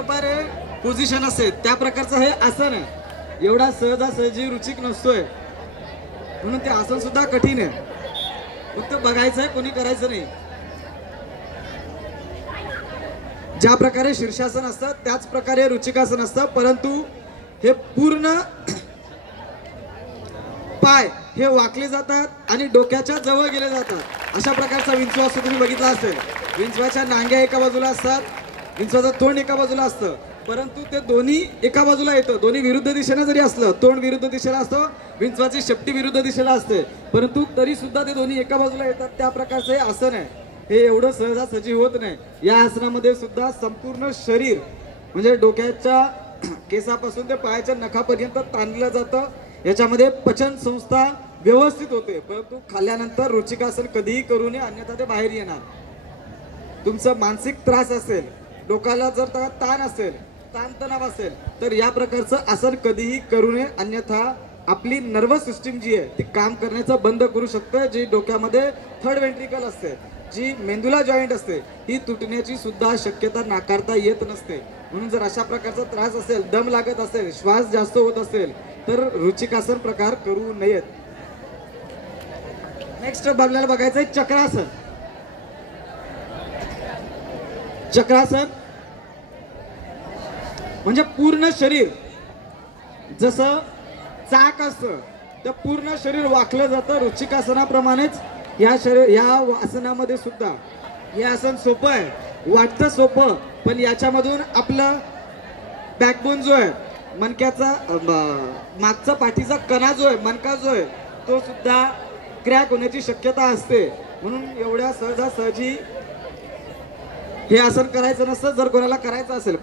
प्रकारे पोझिशन असते त्या प्रकारचं हे आसन आहे. एवढा सहजासहजी रुचिक नसतोय म्हणून ते आसन सुद्धा कठीण आहे. फक्त बघायचं आहे, कोणी करायचं नाही. ज्या प्रकारे शीर्षासन असतं त्याच प्रकारे रुचिकासन असतं, परंतु हे पूर्ण पाय हे वाकले जातात आणि डोक्याच्या जवळ गेले जातात. अशा प्रकारचा विंचू असतो, तुम्ही बघितला असेल. विंचवाच्या नांग्या एका बाजूला असतात, विंचवाचं तोंड एका बाजूला असतं, परंतु ते दोन्ही एका बाजूला येतं. दोन्ही विरुद्ध दिशेने जरी असलं, तोंड विरुद्ध दिशेला असतं, विंचवाची शेपटी विरुद्ध दिशेला असते, परंतु तरी सुद्धा ते दोन्ही एका बाजूला येतात. त्या प्रकारचं हे आसन आहे. हे एवढं सहजासहजी होत नाही. या आसनामध्ये सुद्धा संपूर्ण शरीर म्हणजे डोक्याच्या केसापासून ते पायाच्या नखापर्यंत ताणलं जातं. याच्यामध्ये पचन संस्था व्यवस्थित होते, परंतु खाल्ल्यानंतर रुचिकासन कधीही करू नये, अन्यथा ते बाहेर येणार. तुमचं मानसिक त्रास असेल, डोक्याला जर ताण असेल, ताणतणाव असेल, तर या प्रकारचं आसन कधीही करू नये, अन्यथा आपली नर्वस सिस्टीम जी आहे ती काम करण्याचं बंद करू शकते. जी डोक्यामध्ये थर्ड वेंट्रिकल असते, जी मेंदुला जॉईंट असते, ही तुटण्याची सुद्धा शक्यता नाकारता येत नसते. म्हणून जर अशा प्रकारचा त्रास असेल, दम लागत असेल, श्वास जास्त होत असेल, तर रुचिकासन प्रकार करू नयेत. नेक्स्ट आपल्याला बघायचं आहे चक्रासन. चक्रासन म्हणजे पूर्ण शरीर जसं चाक असतं तर पूर्ण शरीर वाकलं जातं. रुचिकासनाप्रमाणेच या आसनामध्ये सुद्धा हे आसन सोपं आहे, वाटतं सोपं, पण याच्यामधून आपलं बॅकबोन जो आहे, मणक्याचा मागचा पाठीचा कणा जो आहे, मणका जो आहे, तो सुद्धा क्रॅक होण्याची शक्यता असते. म्हणून एवढ्या सहजासहजी हे आसन करायचं नसतं. जर कोणाला करायचं असेल,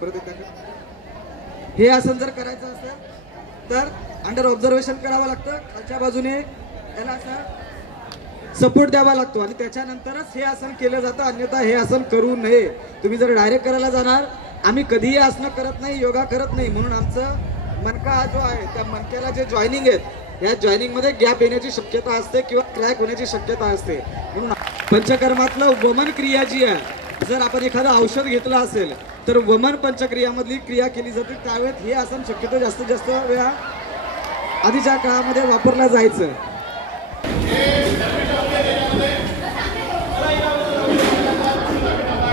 हे आसन जर करायचं असेल तर अंडर ऑब्झर्वेशन करावं लागतं. खालच्या बाजूने त्याला असं सपोर्ट द्यावा लागतो आणि त्याच्यानंतरच हे आसन केलं जातं, अन्यथा हे आसन करू नये. तुम्ही जर डायरेक्ट करायला जाणार, आम्ही कधीही आसनं करत नाही, योगा करत नाही, म्हणून आमचं मणका जो आहे त्या मणक्याला जे जॉईनिंग आहेत या जॉईनिंग मध्ये गॅप येण्याची शक्यता असते किंवा क्रॅक होण्याची शक्यता असते. म्हणून पंचकर्मातलं वमन क्रिया जी आहे, जर आपण एखादं औषध घेतलं असेल तर वमन पंचक्रियामधली क्रिया केली जाते. त्यावेळेस हे आसन शक्यतो जास्तीत जास्त वेळा आधीच्या काळामध्ये वापरला जायचं.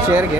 शेअर घे.